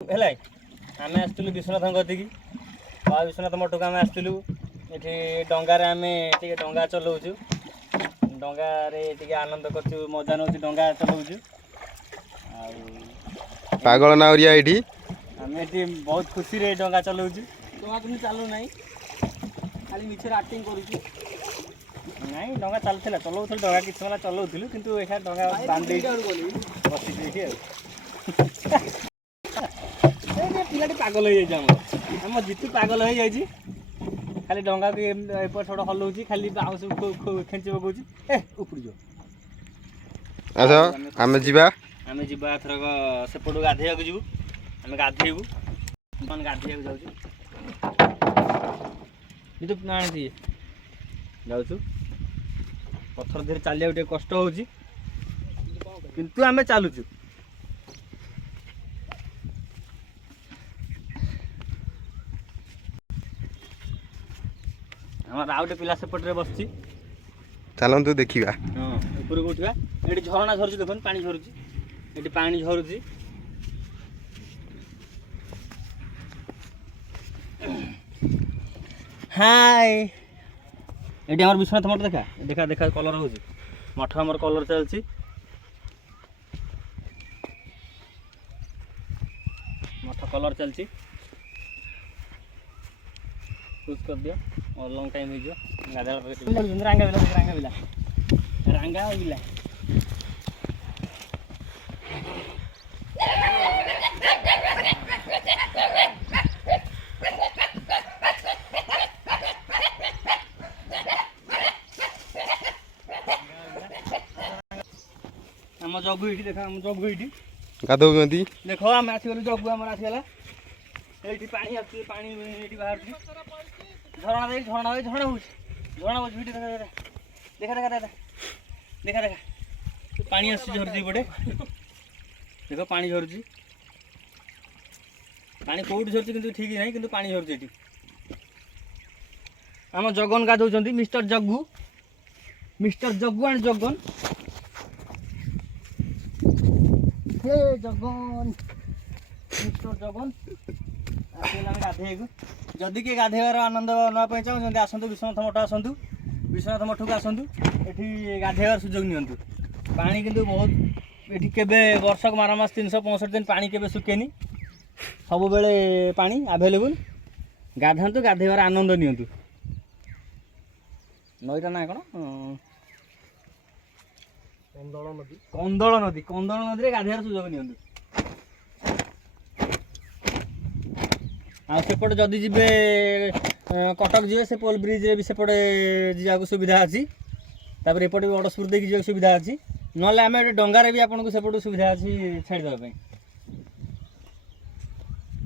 है आम आसलु विश्वनाथ गतिकी बाबा विश्वनाथ मठक आम आसलु ये डंगार आम डंगा चलाऊँ डंगारे आनंद कर मजा नौ डंगा चलाऊँ पागल नावरिया ये आम ये बहुत खुशी रे डंगा चलाऊँ डंगा तुम चलू ना खाली मिछर आक्टिंग करूँ नाई डंगा चलता चलाऊ डंगा कि चलाऊ कि डंगा बांध बस पिलाटी पागल हो जाम जीतू पागल हो जाए खाली डंगा को एपट सेपट हलाऊँ खाली बाउंस खेची पकाऊँ उपड़ जो अच्छा आम जीवा एथरक सेपट गाधे जीवु आम गाधेबू गाधे जाऊँ जाऊँ पत्थर धीरे चलिया कष्ट हो किंतु आम चलुचु हमारा आउटे पिला सेपटे बस चलतु देखा हाँ ऊपर को उठा ये झरणा झरुची देखो पानी झरुची ये पानी झरुची हाय ये आम विश्वनाथ मठ देखा देखा देखा कलर हो मठ आम कलर चलती मठ कलर चलती चूज कर दियो और लॉन्ग टाइम हो गाधा रांगा बिला रांगा बिला रांगा बिला आम जगु ये देख आम जगु ये गाधौ देख आम आसगलु जगु आम आसगला ये पानी आसुची पानी ये बाहर झरणा दे झरणा हो झरणा हो भिड देखा देखा देखा देखा देखा देखा पानी आसुची झरुची पटे देख पानी झरुची पानी कौटी झरुची किंतु ठीक नहीं किंतु पानी झरुची ये आम जगन गाधौଛନ୍ତି मिस्टर जग्गू एंड जगन हे जगन मिस्टर जगन गाधे जदि किए गाधेबार आनंद नापी चाहते आसतु विश्वनाथ मठ आसतु विश्वनाथ मठ को आसतु ये गाधेबार सुजोग नियंतु पानी किंतु बहुत ये केबे वर्षक 12 मास 365 दिन पानी केबे सुकेनी सब बेले पानी आवेलेबल गाधातु गाधेबार आनंद नियंतु नईटा ना कौन कंदल नदी रे गाधेबार सुजोग नियंतु आसेपटे जदि जी कटक जी से पोल ब्रिज भी सेपटे जाक सुविधा अच्छी तापर एपटे भी अड़सपुर देखिए सुविधा अच्छी ना आम डंगार भी आपको सेपटू सुविधा अच्छी छाड़देवाई